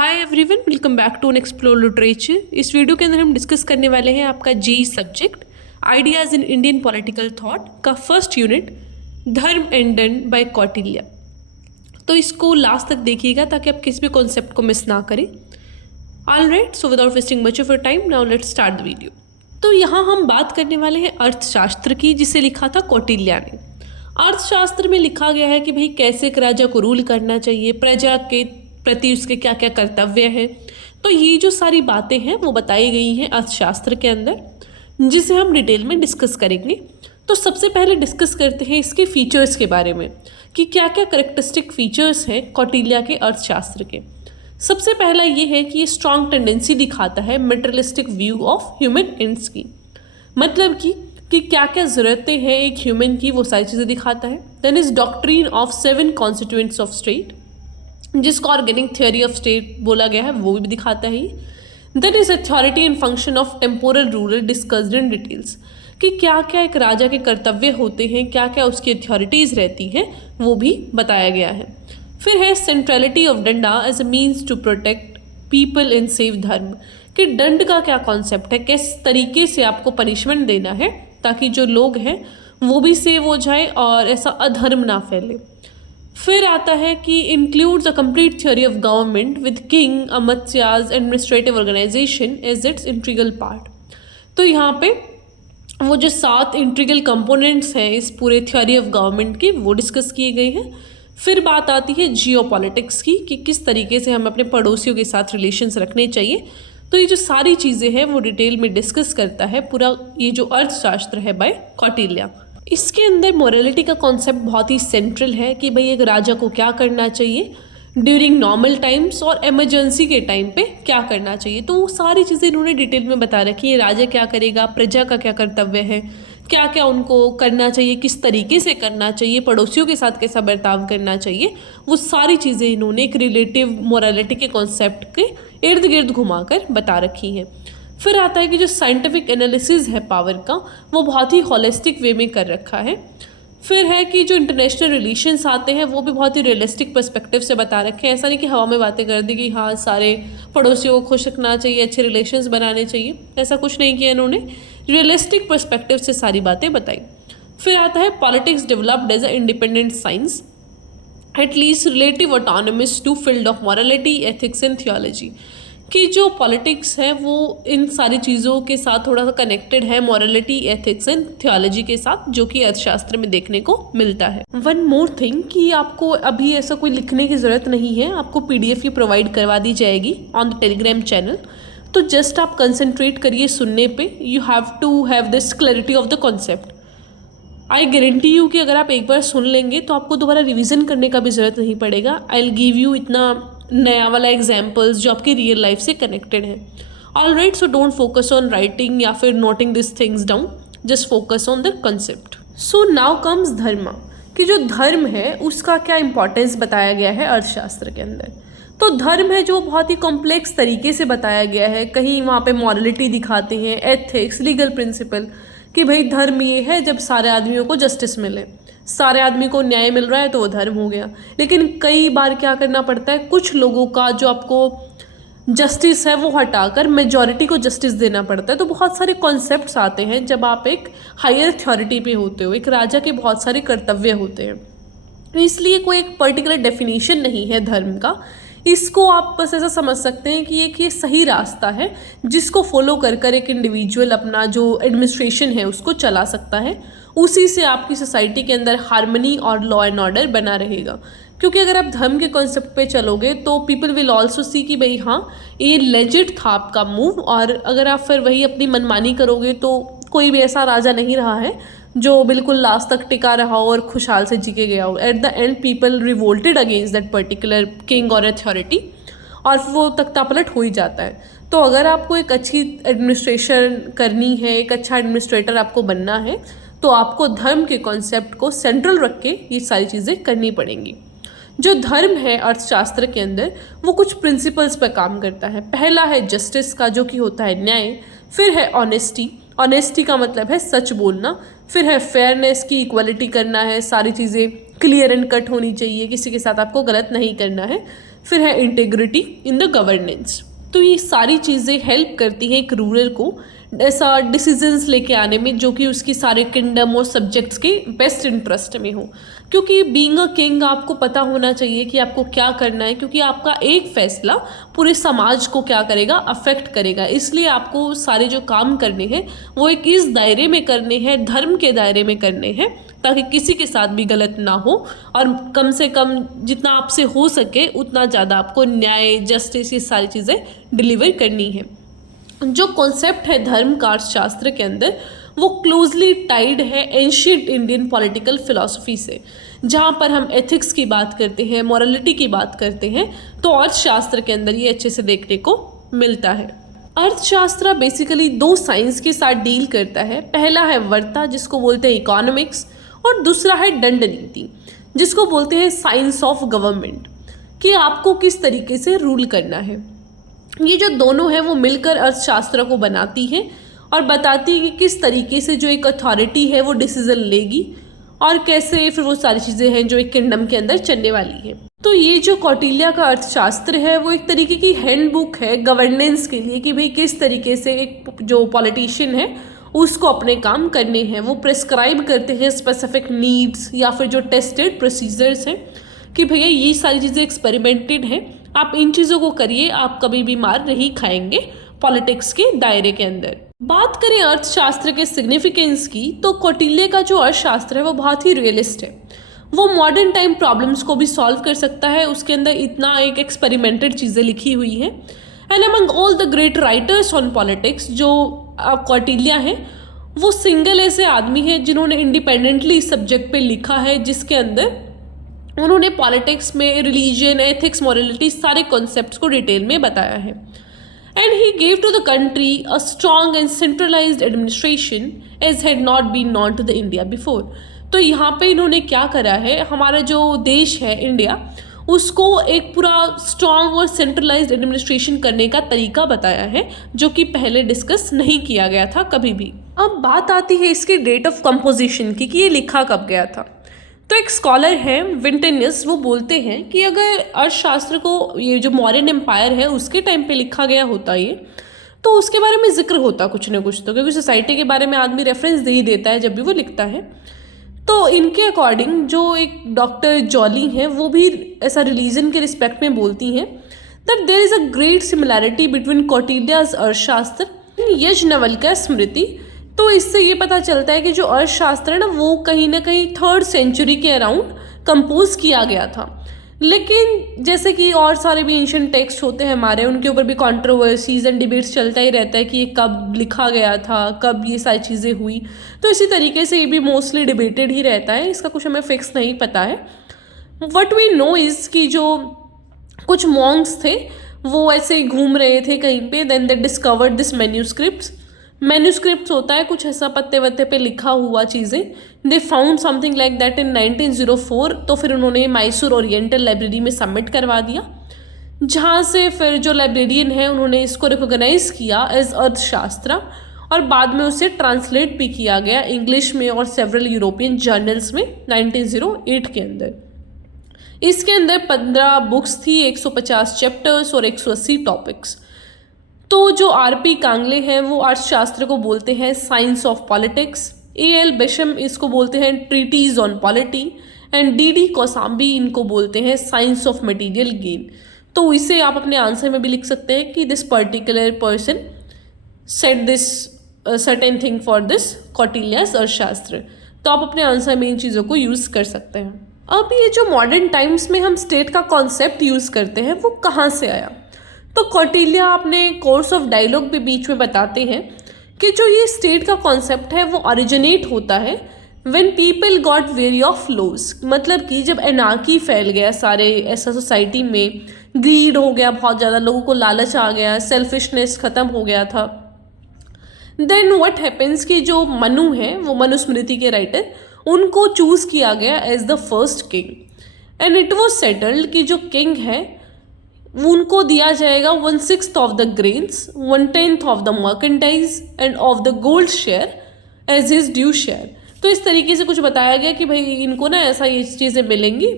Hi everyone, welcome back to explore literature. इस video के अंदर हम डिस्कस करने वाले हैं आपका GE subject ideas in Indian political thought का first unit Dharma and done by Kautilya. तो इसको लास्ट तक देखिएगा ताकि आप किसी भी कॉन्सेप्ट को मिस ना करें। Alright, so without wasting much of your time now let's start the video. तो यहाँ हम बात करने वाले हैं अर्थशास्त्र की, जिसे लिखा था कौटिल्य ने। अर्थशास्त्र में लिखा गया है कि भाई कैसे एक राजा को रूल करना चाहिए, प्रजा के प्रति उसके क्या क्या कर्तव्य है। तो ये जो सारी बातें हैं वो बताई गई हैं अर्थशास्त्र के अंदर, जिसे हम डिटेल में डिस्कस करेंगे। तो सबसे पहले डिस्कस करते हैं इसके फीचर्स के बारे में कि क्या क्या करेक्टरिस्टिक फीचर्स हैं कौटिल्य के अर्थशास्त्र के। सबसे पहला ये है कि ये स्ट्रॉन्ग टेंडेंसी दिखाता है materialistic view of human ends की, मतलब कि क्या क्या ज़रूरतें हैं एक ह्यूमन की, वो सारी चीज़ें दिखाता है। Then is doctrine of 7 constituents of state, जिसको ऑर्गेनिक थ्योरी ऑफ स्टेट बोला गया है, वो भी दिखाता है। That is authority and function of temporal rural discussed in details, कि क्या क्या एक राजा के कर्तव्य होते हैं, क्या क्या उसकी अथॉरिटीज़ रहती हैं, वो भी बताया गया है। फिर है centrality of danda as a means to protect people in save dharma, कि दंड का क्या कॉन्सेप्ट है, किस तरीके से आपको पनिशमेंट देना है ताकि जो लोग हैं वो भी सेव हो जाए और ऐसा अधर्म ना फैले। फिर आता है कि includes a complete theory of government with king amatyas administrative organization as its integral part. तो यहाँ पे वो जो 7 इंट्रीगल कंपोनेंट्स हैं इस पूरे थ्योरी ऑफ गवर्नमेंट की, वो डिस्कस किए गए हैं। फिर बात आती है जियोपॉलिटिक्स की, कि किस तरीके से हमें अपने पड़ोसियों के साथ रिलेशंस रखने चाहिए। तो ये जो सारी चीज़ें हैं वो डिटेल में डिस्कस करता है पूरा ये जो अर्थशास्त्र है बाय कौटिल्य। इसके अंदर मोरालिटी का कॉन्सेप्ट बहुत ही सेंट्रल है कि भाई एक राजा को क्या करना चाहिए ड्यूरिंग नॉर्मल टाइम्स और इमरजेंसी के टाइम पे क्या करना चाहिए। तो वो सारी चीज़ें इन्होंने डिटेल में बता रखी है। राजा क्या करेगा, प्रजा का क्या कर्तव्य है, क्या क्या उनको करना चाहिए, किस तरीके से करना चाहिए, पड़ोसियों के साथ कैसा बर्ताव करना चाहिए, वो सारी चीज़ें इन्होंने एक रिलेटिव मोरालिटी के कॉन्सेप्ट के इर्द गिर्द घुमाकर बता रखी हैं। फिर आता है कि जो साइंटिफिक एनालिसिस है पावर का, वो बहुत ही होलिस्टिक वे में कर रखा है। फिर है कि जो इंटरनेशनल रिलेशंस आते हैं वो भी बहुत ही रियलिस्टिक पर्सपेक्टिव से बता रखे हैं। ऐसा नहीं कि हवा में बातें कर दी कि हाँ सारे पड़ोसियों को खुश रखना चाहिए, अच्छे रिलेशंस बनाने चाहिए, ऐसा कुछ नहीं किया इन्होंने। रियलिस्टिक पर्सपेक्टिव से सारी बातें बताई। फिर आता है politics developed as a independent science at least relative autonomous to field of morality, ethics and theology, कि जो पॉलिटिक्स है वो इन सारी चीज़ों के साथ थोड़ा सा कनेक्टेड है, मॉरलिटी, एथिक्स एंड थियोलॉजी के साथ, जो कि अर्थशास्त्र में देखने को मिलता है। वन मोर थिंग कि आपको अभी ऐसा कोई लिखने की ज़रूरत नहीं है, आपको PDF ही प्रोवाइड करवा दी जाएगी ऑन द टेलीग्राम चैनल। तो जस्ट आप कंसनट्रेट करिए सुनने पे। You have to have this clarity of the concept. I guarantee you कि अगर आप एक बार सुन लेंगे तो आपको दोबारा रिवीजन करने का भी ज़रूरत नहीं पड़ेगा। आई विल गिव यू इतना नया वाला एग्जाम्पल्स जो आपकी रियल लाइफ से कनेक्टेड है। Alright, so don't focus on writing या फिर noting this things down, just focus on the concept. So now comes धर्म, कि जो धर्म है उसका क्या इंपॉर्टेंस बताया गया है अर्थशास्त्र के अंदर। तो धर्म है जो बहुत ही कॉम्प्लेक्स तरीके से बताया गया है। कहीं वहाँ पे मॉरलिटी दिखाते हैं, एथिक्स, लीगल प्रिंसिपल, कि भाई धर्म ये है जब सारे आदमियों को जस्टिस मिले, सारे आदमी को न्याय मिल रहा है तो वो धर्म हो गया। लेकिन कई बार क्या करना पड़ता है, कुछ लोगों का जो आपको जस्टिस है वो हटाकर मेजॉरिटी को जस्टिस देना पड़ता है। तो बहुत सारे कॉन्सेप्ट्स आते हैं जब आप एक हायर अथॉरिटी पे होते हो। एक राजा के बहुत सारे कर्तव्य होते हैं, तो इसलिए कोई एक पर्टिकुलर डेफिनेशन नहीं है धर्म का। इसको आप बस ऐसा समझ सकते हैं कि ये सही रास्ता है जिसको फॉलो कर कर एक इंडिविजुअल अपना जो एडमिनिस्ट्रेशन है उसको चला सकता है। उसी से आपकी सोसाइटी के अंदर हार्मनी और लॉ एंड ऑर्डर बना रहेगा। क्योंकि अगर आप धर्म के कॉन्सेप्ट पे चलोगे तो पीपल विल ऑल्सो सी कि भाई हाँ ये लेजिट था आपका मूव, और अगर आप फिर वही अपनी मनमानी करोगे तो कोई भी ऐसा राजा नहीं रहा है जो बिल्कुल लास्ट तक टिका रहा हो और खुशहाल से जी के गया हो। At the end people revolted against that particular king और अथॉरिटी, और वो तख्तापलट हो ही जाता है। तो अगर आपको एक अच्छी एडमिनिस्ट्रेशन करनी है, एक अच्छा एडमिनिस्ट्रेटर आपको बनना है, तो आपको धर्म के कॉन्सेप्ट को सेंट्रल रख के ये सारी चीज़ें करनी पड़ेंगी। जो धर्म है अर्थशास्त्र के अंदर वो कुछ प्रिंसिपल्स पर काम करता है। पहला है जस्टिस का, जो कि होता है न्याय। फिर है ऑनेस्टी, ऑनेस्टी का मतलब है सच बोलना। फिर है फेयरनेस की, इक्वलिटी करना है, सारी चीज़ें क्लियर एंड कट होनी चाहिए, किसी के साथ आपको गलत नहीं करना है। फिर है इंटीग्रिटी इन द गवर्नेंस। तो ये सारी चीज़ें हेल्प करती हैं एक रूलर को ऐसा डिसीजंस लेके आने में जो कि उसकी सारे किंगडम और सब्जेक्ट्स के बेस्ट इंटरेस्ट में हो। क्योंकि बीइंग अ किंग आपको पता होना चाहिए कि आपको क्या करना है, क्योंकि आपका एक फैसला पूरे समाज को क्या करेगा, अफेक्ट करेगा। इसलिए आपको सारे जो काम करने हैं वो एक इस दायरे में करने हैं, धर्म के दायरे में करने हैं, ताकि किसी के साथ भी गलत ना हो और कम से कम जितना आपसे हो सके उतना ज़्यादा आपको न्याय, जस्टिस, ये सारी चीज़ें डिलीवर करनी है। जो कॉन्सेप्ट है धर्म का अर्थशास्त्र के अंदर वो क्लोजली टाइड है एंशिएंट इंडियन पॉलिटिकल फिलॉसफी से। जहाँ पर हम एथिक्स की बात करते हैं, मॉरलिटी की बात करते हैं, तो अर्थशास्त्र के अंदर ये अच्छे से देखने को मिलता है। अर्थशास्त्र बेसिकली दो साइंस के साथ डील करता है। पहला है वर्ता जिसको बोलते हैं इकोनॉमिक्स, और दूसरा है दंड नीति जिसको बोलते हैं साइंस ऑफ गवर्नमेंट, कि आपको किस तरीके से रूल करना है। ये जो दोनों हैं वो मिलकर अर्थशास्त्र को बनाती है और बताती है कि किस तरीके से जो एक अथॉरिटी है वो डिसीजन लेगी और कैसे फिर वो सारी चीज़ें हैं जो एक किंगडम के अंदर चलने वाली है। तो ये जो कौटिल्य का अर्थशास्त्र है वो एक तरीके की हैंडबुक है गवर्नेंस के लिए, कि भाई किस तरीके से एक जो पॉलिटिशियन है उसको अपने काम करने हैं। वो प्रेस्क्राइब करते हैं स्पेसिफिक नीड्स या फिर जो टेस्टेड प्रोसीजर्स हैं कि भैया ये सारी चीज़ें एक्सपेरिमेंटेड हैं, आप इन चीज़ों को करिए, आप कभी भी मार नहीं खाएंगे पॉलिटिक्स के दायरे के अंदर। बात करें अर्थशास्त्र के सिग्निफिकेंस की, तो कौटिल्य का जो अर्थशास्त्र है वो बहुत ही रियलिस्ट है। वो मॉडर्न टाइम प्रॉब्लम्स को भी सॉल्व कर सकता है। उसके अंदर इतना एक एक्सपेरिमेंटेड चीज़ें लिखी हुई हैं। And among all the great writers on politics जो कौटिल्य हैं वो सिंगल ऐसे आदमी हैं जिन्होंने इंडिपेंडेंटली इस सब्जेक्ट पे लिखा है, जिसके अंदर उन्होंने पॉलिटिक्स में रिलीजन, एथिक्स, मॉरलिटी सारे कॉन्सेप्ट्स को डिटेल में बताया है। And he gave to the country a strong and centralised administration as had not been known to the India before. तो यहाँ पे इन्होंने क्या करा है, हमारा जो देश है इंडिया उसको एक पूरा स्ट्रॉन्ग और सेंट्रलाइज्ड एडमिनिस्ट्रेशन करने का तरीका बताया है जो कि पहले डिस्कस नहीं किया गया था कभी भी। अब बात आती है इसकी डेट ऑफ कंपोजिशन की, कि ये लिखा कब गया था। तो एक स्कॉलर है विंटेनियस, वो बोलते हैं कि अगर अर्थशास्त्र को ये जो मौर्यन एम्पायर है उसके टाइम पे लिखा गया होता ये, तो उसके बारे में जिक्र होता कुछ ना कुछ, तो क्योंकि सोसाइटी के बारे में आदमी रेफरेंस दे ही देता है जब भी वो लिखता है। तो इनके अकॉर्डिंग जो एक डॉक्टर जॉली हैं वो भी ऐसा रिलीजन के रिस्पेक्ट में बोलती हैं that there is a great similarity between Kautilya's Arthashastra and Yajnavalkya का स्मृति। तो इससे ये पता चलता है कि जो अर्थशास्त्र है ना वो कहीं ना कहीं 3rd सेंचुरी के अराउंड कंपोज किया गया था। लेकिन जैसे कि और सारे भी एंशिएंट टेक्स्ट होते हैं हमारे, उनके ऊपर भी कंट्रोवर्सीज एंड डिबेट्स चलता ही रहता है कि ये कब लिखा गया था, कब ये सारी चीज़ें हुई। तो इसी तरीके से ये भी मोस्टली डिबेटेड ही रहता है, इसका कुछ हमें फिक्स नहीं पता है। व्हाट वी नो इज़ कि जो कुछ मॉन्क्स थे वो ऐसे ही घूम रहे थे कहीं पे, then they discovered this manuscripts होता है कुछ ऐसा पत्ते वत्ते पे लिखा हुआ चीज़ें। They found something like that in 1904। तो फिर उन्होंने मैसूर ओरिएंटल लाइब्रेरी में सबमिट करवा दिया, जहाँ से फिर जो लाइब्रेरियन है उन्होंने इसको रिकॉग्नाइज किया एज अर्थशास्त्र, और बाद में उसे ट्रांसलेट भी किया गया इंग्लिश में और सेवरल यूरोपियन जर्नल्स में 1908 के अंदर। इसके अंदर 15 बुक्स थी, 150 चैप्टर्स और 180 टॉपिक्स। तो जो आर.पी. कांगले हैं वो अर्थशास्त्र को बोलते हैं science of politics, A L. Basham इसको बोलते हैं treatise on polity, and D D. Kosambi इनको बोलते हैं साइंस ऑफ मटेरियल गेन। तो इसे आप अपने आंसर में भी लिख सकते हैं कि this particular person said this certain thing for this Kautilya's Arthashastra. तो आप अपने आंसर में इन चीज़ों को यूज़ कर सकते हैं। अब ये जो मॉडर्न टाइम्स में हम स्टेट का कॉन्सेप्ट यूज़ करते हैं वो कहाँ से आया, तो कौटिल्य अपने कोर्स ऑफ डायलॉग भी बीच में बताते हैं कि जो ये स्टेट का कॉन्सेप्ट है वो ओरिजिनेट होता है when people got weary of laws. मतलब कि जब एनार्की फैल गया सारे ऐसा सोसाइटी में, ग्रीड हो गया बहुत ज़्यादा, लोगों को लालच आ गया, सेल्फिशनेस ख़त्म हो गया था, देन व्हाट हैपेंस कि जो मनु है वो मनुस्मृति के राइटर, उनको चूज़ किया गया as the first king. And it was settled कि जो किंग है उनको दिया जाएगा 1/6 of the grains, 1/10 of the merchandise and of the gold share as his due share. तो इस तरीके से कुछ बताया गया कि भाई इनको ना ऐसा ये चीज़ें मिलेंगी।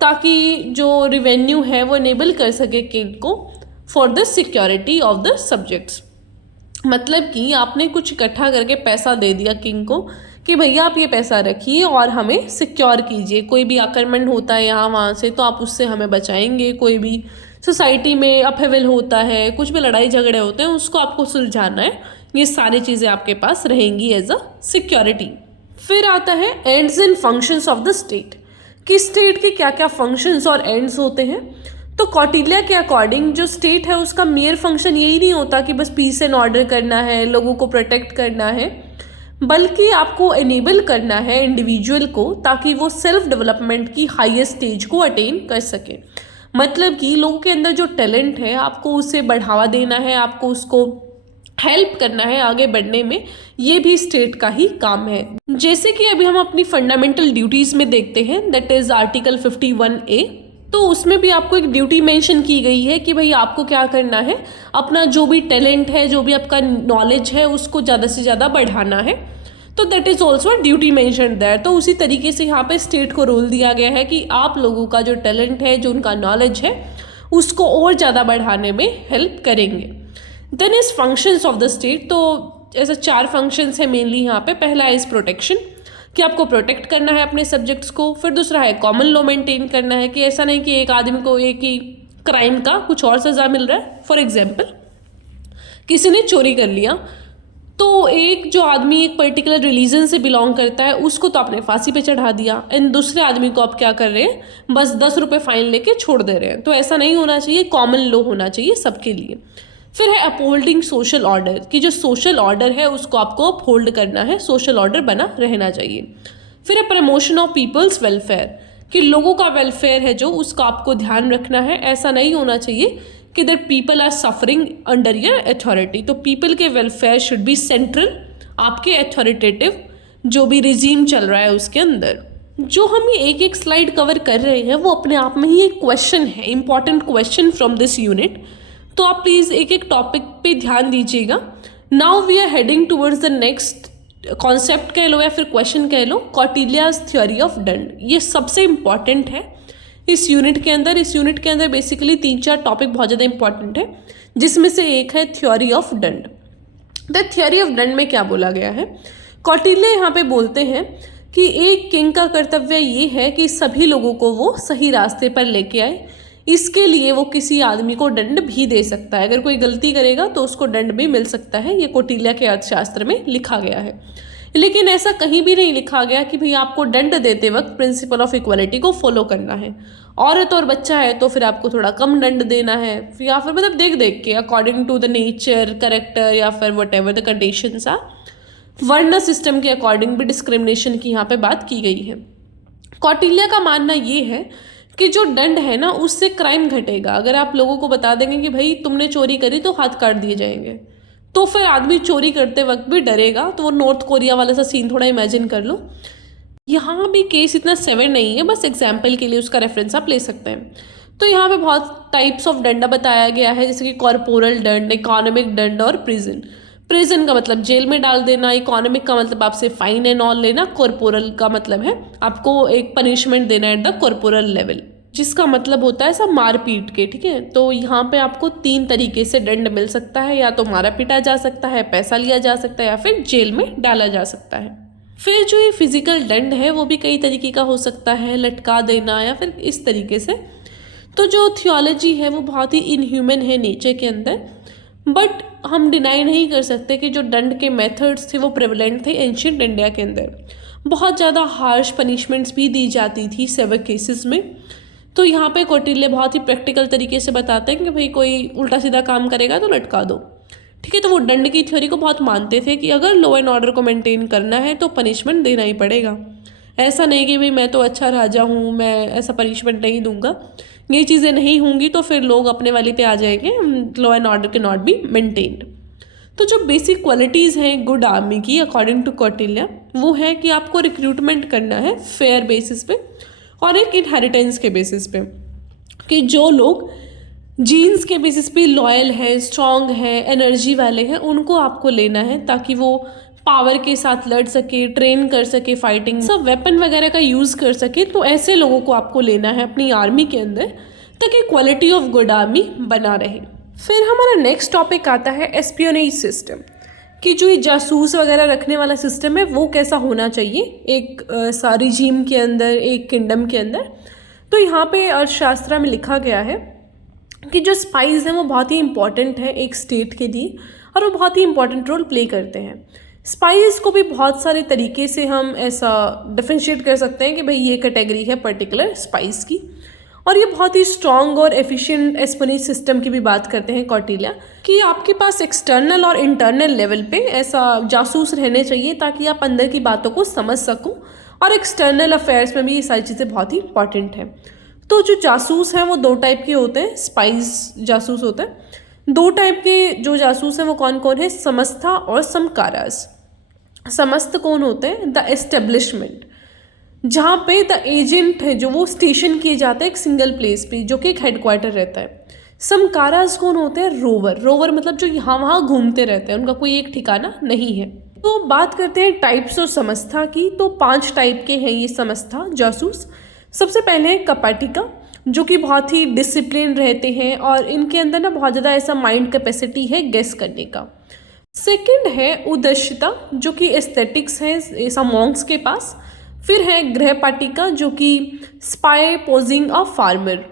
ताकि जो रिवेन्यू है वो इनेबल कर सके किंग को for the security of the subjects. मतलब कि आपने कुछ इकट्ठा करके पैसा दे दिया किंग को कि भैया आप ये पैसा रखिए और हमें सिक्योर कीजिए, कोई भी आक्रमण होता है यहाँ वहाँ से तो आप उससे हमें बचाएंगे, कोई भी सोसाइटी में अपहेवल होता है, कुछ भी लड़ाई झगड़े होते हैं उसको आपको सुलझाना है, ये सारी चीज़ें आपके पास रहेंगी एज अ सिक्योरिटी। फिर आता है ends and functions of the state, कि स्टेट के क्या क्या फंक्शंस और एंड्स होते हैं। तो कौटिल्या के अकॉर्डिंग जो स्टेट है उसका मेयर फंक्शन यही नहीं होता कि बस पीस एंड ऑर्डर करना है, लोगों को प्रोटेक्ट करना है, बल्कि आपको एनेबल करना है इंडिविजुअल को ताकि वो सेल्फ डेवलपमेंट की हाईएस्ट स्टेज को अटेन कर सके। मतलब कि लोगों के अंदर जो टैलेंट है आपको उसे बढ़ावा देना है, आपको उसको हेल्प करना है आगे बढ़ने में, ये भी स्टेट का ही काम है। जैसे कि अभी हम अपनी फंडामेंटल ड्यूटीज़ में देखते हैं, दैट इज़ आर्टिकल 51A, तो उसमें भी आपको एक ड्यूटी मेंशन की गई है कि भाई आपको क्या करना है, अपना जो भी टैलेंट है, जो भी आपका नॉलेज है उसको ज़्यादा से ज़्यादा बढ़ाना है। तो that is also a duty mention there. तो उसी तरीके से यहाँ पे स्टेट को रोल दिया गया है कि आप लोगों का जो टैलेंट है, जो उनका नॉलेज है, उसको और ज़्यादा बढ़ाने में हेल्प करेंगे। Then is functions of the state, तो ऐसे 4 फंक्शंस है मेनली यहाँ पे। पहला इज प्रोटेक्शन, कि आपको प्रोटेक्ट करना है अपने सब्जेक्ट्स को। फिर दूसरा है कॉमन लॉ मेंटेन करना है, कि ऐसा नहीं कि एक आदमी को एक ही क्राइम का कुछ और सज़ा मिल रहा है। फॉर एग्जाम्पल किसी ने चोरी कर लिया, तो एक जो आदमी एक पर्टिकुलर रिलीजन से बिलोंग करता है उसको तो आपने फांसी पे चढ़ा दिया, एंड दूसरे आदमी को आप क्या कर रहे हैं, बस 10 रुपये फाइन लेके छोड़ दे रहे हैं। तो ऐसा नहीं होना चाहिए, कॉमन लॉ होना चाहिए सबके लिए। फिर है अपहोल्डिंग सोशल ऑर्डर, कि जो सोशल ऑर्डर है उसको आपको अपहोल्ड करना है, सोशल ऑर्डर बना रहना चाहिए। फिर है प्रमोशन ऑफ पीपल्स वेलफेयर, कि लोगों का वेलफेयर है जो उसका आपको ध्यान रखना है। ऐसा नहीं होना चाहिए कि that people are suffering under your authority. तो पीपल के वेलफेयर शुड बी सेंट्रल, आपके अथॉरिटेटिव जो भी रिजीम चल रहा है उसके अंदर। जो हम ये एक एक स्लाइड कवर कर रहे हैं वो अपने आप में ही एक क्वेश्चन है, important question from this unit. तो आप प्लीज़ एक एक टॉपिक पे ध्यान दीजिएगा। Now we are heading towards the next concept कह लो या फिर क्वेश्चन कह लो, कौटिल्याज थ्योरी ऑफ दंड। ये सबसे इम्पॉर्टेंट है इस यूनिट के अंदर। इस यूनिट के अंदर बेसिकली 3-4 टॉपिक बहुत ज़्यादा इंपॉर्टेंट है, जिसमें से एक है थ्योरी ऑफ दंड। द थ्योरी ऑफ दंड में क्या बोला गया है, कौटिल्य यहाँ पे बोलते हैं कि एक किंग का कर्तव्य ये है कि सभी लोगों को वो सही रास्ते पर लेके आए। इसके लिए वो किसी आदमी को दंड भी दे सकता है, अगर कोई गलती करेगा तो उसको दंड भी मिल सकता है। ये कौटिल्य के अर्थशास्त्र में लिखा गया है। लेकिन ऐसा कहीं भी नहीं लिखा गया कि भाई आपको दंड देते वक्त प्रिंसिपल ऑफ इक्वालिटी को फॉलो करना है। औरत और बच्चा है तो फिर आपको थोड़ा कम दंड देना है, या फिर मतलब देख देख के according to the nature, character, या फिर whatever the conditions are. Varna system के अकॉर्डिंग भी डिस्क्रिमिनेशन की यहाँ पे बात की गई है। कौटिल्य का मानना ये है कि जो दंड है ना उससे क्राइम घटेगा। अगर आप लोगों को बता देंगे कि भाई तुमने चोरी करी तो हाथ काट दिए जाएंगे, तो फिर आदमी चोरी करते वक्त भी डरेगा। तो वो नॉर्थ कोरिया वाला सा सीन थोड़ा इमेजिन कर लो। यहाँ भी केस इतना सेवर नहीं है, बस एग्जाम्पल के लिए उसका रेफरेंस आप ले सकते हैं। तो यहाँ पे बहुत टाइप्स ऑफ दंड बताया गया है, जैसे कि कॉर्पोरल दंड, इकोनॉमिक दंड और प्रिजन। प्रिजन का मतलब जेल में डाल देना, इकोनॉमिक का मतलब आपसे फाइन एंड ऑल लेना, कॉर्पोरल का मतलब है आपको एक पनिशमेंट देना एट द कॉर्पोरल लेवल, जिसका मतलब होता है सब मार पीट के। ठीक है, तो यहाँ पे आपको 3 तरीके से दंड मिल सकता है, या तो मारा पीटा जा सकता है, पैसा लिया जा सकता है, या फिर जेल में डाला जा सकता है। फिर जो ये फिजिकल दंड है वो भी कई तरीके का हो सकता है, लटका देना या फिर इस तरीके से। तो जो थियोलॉजी है वो बहुत ही इनह्यूमन है नेचर के अंदर, बट हम डिनाई नहीं कर सकते कि जो दंड के मेथड्स थे वो प्रेवलेंट थे एंशिएंट इंडिया के अंदर। बहुत ज़्यादा हार्श पनिशमेंट्स भी दी जाती थी सेवर केसेस में। तो यहाँ पे कौटिल्य बहुत ही प्रैक्टिकल तरीके से बताते हैं कि भाई कोई उल्टा सीधा काम करेगा तो लटका दो। ठीक है, तो वो दंड की थ्योरी को बहुत मानते थे कि अगर लॉ एंड ऑर्डर को मेंटेन करना है तो पनिशमेंट देना ही पड़ेगा। ऐसा नहीं कि भाई मैं तो अच्छा राजा हूँ, मैं ऐसा पनिशमेंट नहीं दूंगा। ये चीज़ें नहीं होंगी तो फिर लोग अपने वाली पे आ जाएंगे, लॉ एंड ऑर्डर के नॉट बी मेंटेन्ड। तो जो बेसिक क्वालिटीज़ हैं गुड आर्मी की अकॉर्डिंग टू कौटिल्य, वो है कि आपको रिक्रूटमेंट करना है फेयर बेसिस पे और एक इनहेरिटेंस के बेसिस पे, कि जो लोग जीन्स के बेसिस पे लॉयल है, स्ट्रॉन्ग है, एनर्जी वाले हैं, उनको आपको लेना है ताकि वो पावर के साथ लड़ सके, ट्रेन कर सके फाइटिंग, सब वेपन वगैरह का यूज़ कर सके, तो ऐसे लोगों को आपको लेना है अपनी आर्मी के अंदर ताकि क्वालिटी ऑफ गुड आर्मी बना रहे। फिर हमारा नेक्स्ट टॉपिक आता है एस्पियोनेज सिस्टम, कि जो ये जासूस वगैरह रखने वाला सिस्टम है वो कैसा होना चाहिए एक रिजीम के अंदर, एक किंगडम के अंदर। तो यहाँ पे अर्थशास्त्र में लिखा गया है कि जो स्पाइस हैं वो बहुत ही इंपॉर्टेंट है एक स्टेट के लिए, और वो बहुत ही इंपॉर्टेंट रोल प्ले करते हैं। स्पाइस को भी बहुत सारे तरीके से हम ऐसा डिफरेंशिएट कर सकते हैं कि भाई ये कैटेगरी है पर्टिकुलर स्पाइस की, और ये बहुत ही स्ट्रॉन्ग और एफिशिएंट एस्पियोनेज सिस्टम की भी बात करते हैं कौटिल्य, कि आपके पास एक्सटर्नल और इंटरनल लेवल पे ऐसा जासूस रहने चाहिए ताकि आप अंदर की बातों को समझ सको, और एक्सटर्नल अफेयर्स में भी ये सारी चीज़ें बहुत ही इंपॉर्टेंट हैं। तो जो जासूस हैं वो 2 टाइप के होते हैं, स्पाइस जासूस होते हैं। 2 टाइप के जो जासूस हैं वो कौन कौन है, समस्था और समकारास। समस्त कौन होते हैं, द एस्टेब्लिशमेंट, जहाँ पे द एजेंट है जो वो स्टेशन किए जाते हैं एक सिंगल प्लेस पे, जो कि एक हेडक्वार्टर रहता है। समकारास कौन होते हैं, रोवर। रोवर मतलब जो यहाँ वहाँ घूमते रहते हैं, उनका कोई एक ठिकाना नहीं है। तो बात करते हैं टाइप्स ऑफ समस्था की। तो 5 टाइप के हैं ये समस्था जासूस। सबसे पहले है कपाटिका, जो कि बहुत ही डिसिप्लिन रहते हैं और इनके अंदर ना बहुत ज़्यादा ऐसा माइंड कैपेसिटी है गेस करने का। सेकंड है उद्देश्यता, जो कि एस्थेटिक्स है ऐसा मॉन्क्स के पास। फिर है गृहपाटिका, जो कि स्पाई पोजिंग अ फार्मर,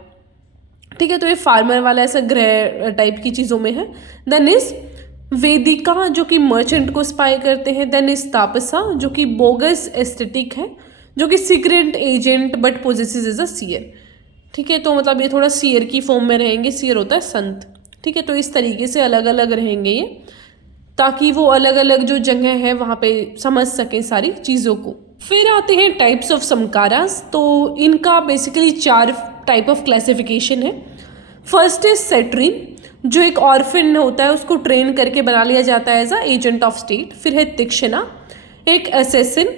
ठीक है, तो ये फार्मर वाला ऐसा गृह टाइप की चीज़ों में है। देन इज वेदिका, जो कि मर्चेंट को स्पाई करते हैं। देन इज तापसा, जो कि बोगस एस्थेटिक है, जो कि secret agent but possesses is a seer, ठीक है, तो मतलब ये थोड़ा सीयर की फॉर्म में रहेंगे। सीयर होता है संत, ठीक है, तो इस तरीके से अलग अलग रहेंगे ये, ताकि वो अलग अलग जो जगह है वहाँ पे समझ सकें सारी चीज़ों को। फिर आते हैं टाइप्स ऑफ समकारास। तो इनका बेसिकली 4 टाइप ऑफ क्लासिफिकेशन है। फर्स्ट इज सेट्रीन, जो एक ऑर्फिन होता है उसको ट्रेन करके बना लिया जाता है as a agent of state. फिर है तिक्षना, एक असेसिन,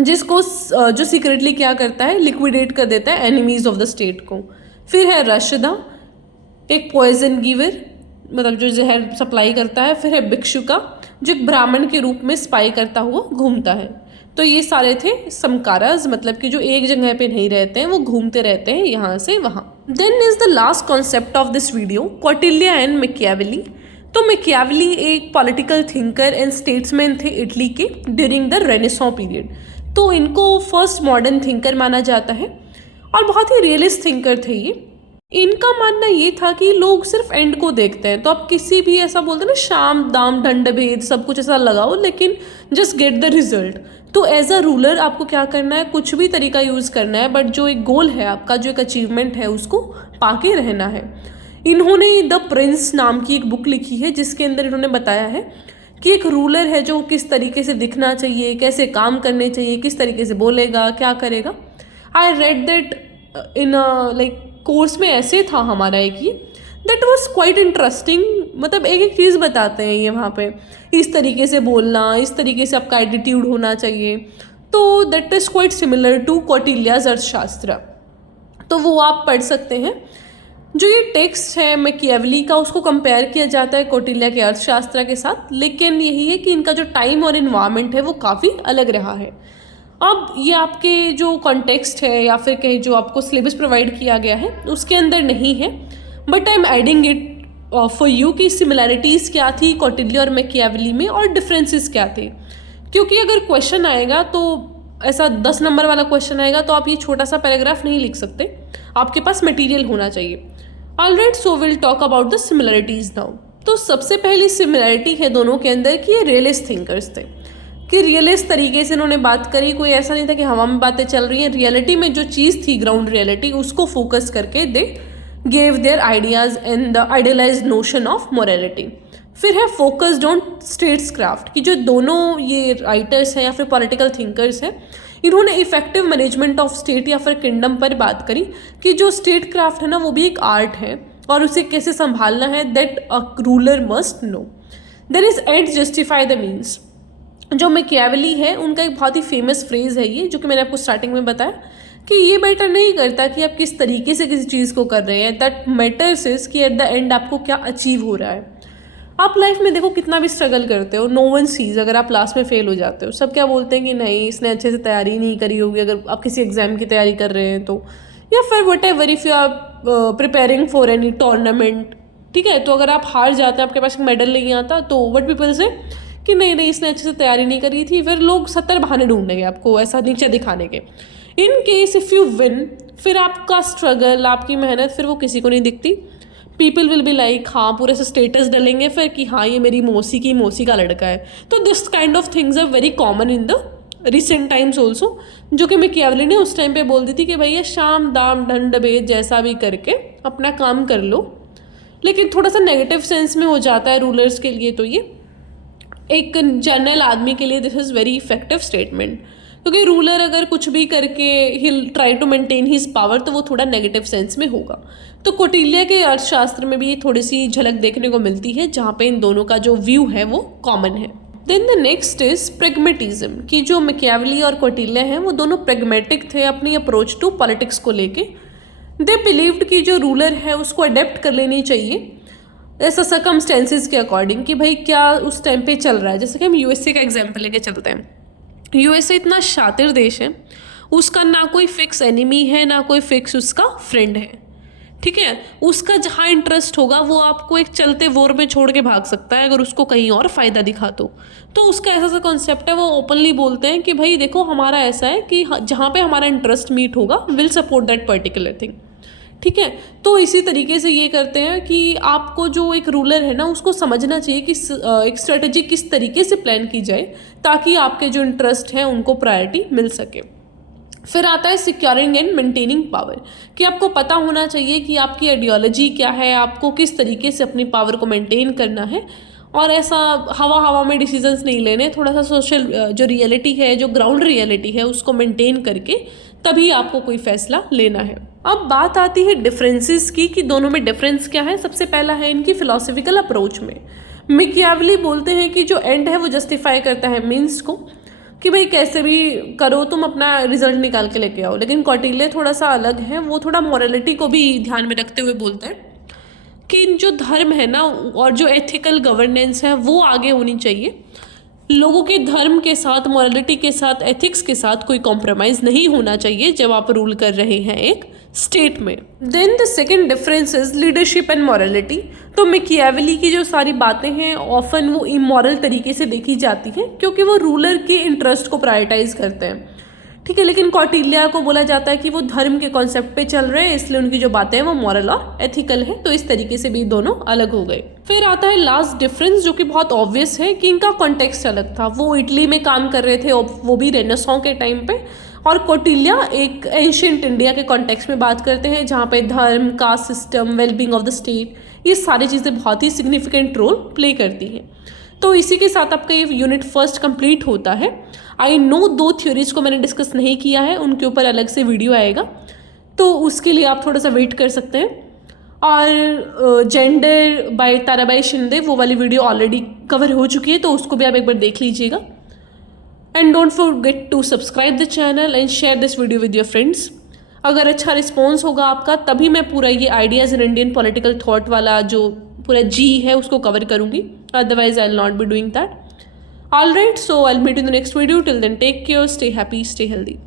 जिसको जो सीक्रेटली क्या करता है, लिक्विडेट कर देता है एनिमीज ऑफ द स्टेट को। फिर है रशदा, एक पॉइजन गिवर, मतलब जो जहर सप्लाई करता है। फिर है भिक्षुका, जो एक ब्राह्मण के रूप में स्पाई करता हुआ घूमता है। तो ये सारे थे समकारास, मतलब कि जो एक जगह पे नहीं रहते हैं, वो घूमते रहते हैं यहाँ से वहाँ। Then is the last concept of this video, Kautilya and Machiavelli. तो मैकियावेली एक पॉलिटिकल थिंकर एंड स्टेट्समैन थे इटली के ड्यूरिंग द रेनेसां पीरियड। तो इनको फर्स्ट मॉडर्न थिंकर माना जाता है और बहुत ही रियलिस्ट थिंकर थे ये। इनका मानना ये था कि लोग सिर्फ एंड को देखते हैं, तो आप किसी भी ऐसा बोलते हैं ना, शाम दाम दंड भेद सब कुछ ऐसा लगाओ, लेकिन जस्ट गेट द रिजल्ट। तो एज अ रूलर आपको क्या करना है, कुछ भी तरीका यूज़ करना है, बट जो एक गोल है आपका, जो एक अचीवमेंट है, उसको पाके रहना है। इन्होंने द प्रिंस नाम की एक बुक लिखी है, जिसके अंदर इन्होंने बताया है कि एक रूलर है जो किस तरीके से दिखना चाहिए, कैसे काम करने चाहिए, किस तरीके से बोलेगा, क्या करेगा। I read that in like course में ऐसे था हमारा एक ये, दैट वॉज क्वाइट इंटरेस्टिंग। मतलब एक एक चीज़ बताते हैं ये वहाँ पे, इस तरीके से बोलना, इस तरीके से आपका एटीट्यूड होना चाहिए। तो that is quite similar to Kautilya's Arthashastra, तो वो आप पढ़ सकते हैं। जो ये टेक्स्ट है मैकियावेली का, उसको कंपेयर किया जाता है कौटिल्य के अर्थशास्त्र के साथ, लेकिन यही है कि इनका जो टाइम और इन्वायरमेंट है वो काफ़ी अलग रहा है। अब ये आपके जो कॉन्टेक्स्ट है या फिर कहीं जो आपको सिलेबस प्रोवाइड किया गया है उसके अंदर नहीं है, but I am adding it for you कि सिमिलैरिटीज़ क्या थी कौटिल्य और मैकियावेली में और डिफरेंसेस क्या थे। क्योंकि अगर क्वेश्चन आएगा तो ऐसा 10 नंबर वाला क्वेश्चन आएगा तो आप ये छोटा सा पैराग्राफ नहीं लिख सकते, आपके पास मटेरियल होना चाहिए। Alright, so will talk about the similarities now. तो सबसे पहली सिमिलैरिटी है दोनों के अंदर कि ये रियलिस्ट थिंकर्स थे, कि रियलिस्ट तरीके से इन्होंने बात करी। कोई ऐसा नहीं था कि हवा में बातें चल रही हैं, रियलिटी में जो चीज़ थी, ग्राउंड रियलिटी, उसको फोकस करके they gave there ideas and the idealised notion of morality. फिर है फोकस्ड ऑन स्टेट्स क्राफ्ट, कि जो दोनों ये राइटर्स हैं या फिर पॉलिटिकल थिंकर्स हैं, इन्होंने इफेक्टिव मैनेजमेंट ऑफ स्टेट या फिर किंगडम पर बात करी कि जो स्टेट क्राफ्ट है ना वो भी एक आर्ट है और उसे कैसे संभालना है, that a ruler must know. There is ends justify the means. जो मैकियावेली है उनका एक बहुत ही फेमस फ्रेज है ये, जो कि मैंने आपको स्टार्टिंग में बताया कि ये मैटर नहीं करता कि आप किस तरीके से किसी चीज़ को कर रहे हैं, दैट मैटर्स इज कि एट द एंड आपको क्या अचीव हो रहा है। आप लाइफ में देखो कितना भी स्ट्रगल करते हो, नो वन सीज, अगर आप लास्ट में फेल हो जाते हो, सब क्या बोलते हैं कि नहीं इसने अच्छे से तैयारी नहीं करी होगी, अगर आप किसी एग्जाम की तैयारी कर रहे हैं तो, या फिर whatever if you are preparing for any tournament, ठीक है, तो अगर आप हार जाते हैं, आपके पास मेडल नहीं आता, तो वट पीपल से कि नहीं नहीं इसने अच्छे से तैयारी नहीं करी थी, फिर लोग 70 बहाने ढूंढेंगे आपको ऐसा नीचे दिखाने के। In case if you win, फिर आपका स्ट्रगल, आपकी मेहनत फिर वो किसी को नहीं दिखती। पीपल विल बी लाइक, हाँ पूरे से स्टेटस डलेंगे फिर कि हाँ ये मेरी मौसी का लड़का है। तो this kind of things are very common in the recent times also, जो कि मैकियावेली ने उस टाइम पे बोल दी थी कि भैया शाम दाम दंड भेद जैसा भी करके अपना काम कर लो। लेकिन थोड़ा सा नेगेटिव सेंस में हो जाता है रूलर्स के लिए, तो ये एक जनरल आदमी के लिए this is very effective statement, क्योंकि रूलर अगर कुछ भी करके he'll try to maintain his power, तो वो थोड़ा नेगेटिव सेंस में होगा। तो कौटिल्य के अर्थशास्त्र में भी ये थोड़ी सी झलक देखने को मिलती है, जहाँ पे इन दोनों का जो व्यू है वो कॉमन है। Then the next is pragmatism, कि जो मैकियावेली और कौटिल्य हैं वो दोनों प्रेगमेटिक थे अपनी अप्रोच टू पॉलिटिक्स को लेके। दे बिलीव्ड कि जो रूलर है उसको अडेप्ट कर लेनी चाहिए ऐसा सर्कमस्टेंसेस के अकॉर्डिंग, कि भाई क्या उस टाइम पे चल रहा है। जैसे कि हम यूएसए का एग्जाम्पल लेके चलते हैं, यूएसए इतना शातिर देश है, उसका ना कोई फिक्स एनिमी है ना कोई फिक्स उसका फ्रेंड है, ठीक है। उसका जहाँ इंटरेस्ट होगा वो आपको एक चलते वॉर में छोड़ के भाग सकता है अगर उसको कहीं और फ़ायदा दिखा तो उसका ऐसा सा कॉन्सेप्ट है, वो ओपनली बोलते हैं कि भाई देखो हमारा ऐसा है कि जहाँ पे हमारा इंटरेस्ट मीट होगा will support that particular thing, ठीक है। तो इसी तरीके से ये करते हैं कि आपको जो एक रूलर है ना उसको समझना चाहिए कि एक स्ट्रेटजी किस तरीके से प्लान की जाए ताकि आपके जो इंटरेस्ट हैं उनको प्रायोरिटी मिल सके। फिर आता है सिक्योरिंग एंड मेंटेनिंग पावर, कि आपको पता होना चाहिए कि आपकी आइडियोलॉजी क्या है, आपको किस तरीके से अपनी पावर को मेंटेन करना है, और ऐसा हवा में डिसीजंस नहीं लेने, थोड़ा सा सोशल जो रियलिटी है, जो ग्राउंड रियलिटी है उसको मेंटेन करके तभी आपको कोई फैसला लेना है। अब बात आती है डिफरेंसेस की, कि दोनों में डिफरेंस क्या है। सबसे पहला है इनकी फिलोसफिकल अप्रोच में। मैकियावेली बोलते हैं कि जो एंड है वो जस्टिफाई करता है मीन्स को, कि भाई कैसे भी करो तुम अपना रिजल्ट निकाल के लेके आओ। लेकिन कौटिल्य थोड़ा सा अलग है, वो थोड़ा मॉरलिटी को भी ध्यान में रखते हुए बोलते हैं कि जो धर्म है ना और जो एथिकल गवर्नेंस है वो आगे होनी चाहिए। लोगों के धर्म के साथ, मॉरलिटी के साथ, एथिक्स के साथ कोई कॉम्प्रोमाइज़ नहीं होना चाहिए जब आप रूल कर रहे हैं एक स्टेट में। Then the second difference is leadership and morality. तो मैकियावेली की जो सारी बातें हैं ऑफन वो इमोरल तरीके से देखी जाती हैं क्योंकि वो रूलर के इंटरेस्ट को प्रायोरिटाइज करते हैं, ठीक है। लेकिन कौटिल्य को बोला जाता है कि वो धर्म के कॉन्सेप्ट पे चल रहे हैं, इसलिए उनकी जो बातें हैं वो मॉरल और एथिकल है। तो इस तरीके से भी दोनों अलग हो गए। फिर आता है लास्ट डिफरेंस जो कि बहुत ऑब्वियस है कि इनका कॉन्टेक्स्ट अलग था। वो इटली में काम कर रहे थे, वो भी रेनेसां के टाइम पे, और कौटिल्य एक एंशिएंट इंडिया के कॉन्टेक्स्ट में बात करते हैं जहाँ पे धर्म, caste system, wellbeing of the state, ये सारी चीज़ें बहुत ही सिग्निफिकेंट रोल प्ले करती हैं। तो इसी के साथ आपका ये यूनिट फर्स्ट कंप्लीट होता है। आई नो 2 थ्योरीज को मैंने डिस्कस नहीं किया है, उनके ऊपर अलग से वीडियो आएगा, तो उसके लिए आप थोड़ा सा वेट कर सकते हैं। और जेंडर बाय ताराबाई शिंदे वो वाली वीडियो ऑलरेडी कवर हो चुकी है, तो उसको भी आप एक बार देख लीजिएगा। And don't forget to subscribe the channel and share this video with your friends. अगर अच्छा रिस्पॉन्स होगा आपका तभी मैं पूरा ये ideas in Indian political thought वाला जो पूरा जी है उसको कवर करूँगी, otherwise I will not be doing that. All right, so I'll meet you in the next video. Till then, take care, stay happy, stay healthy.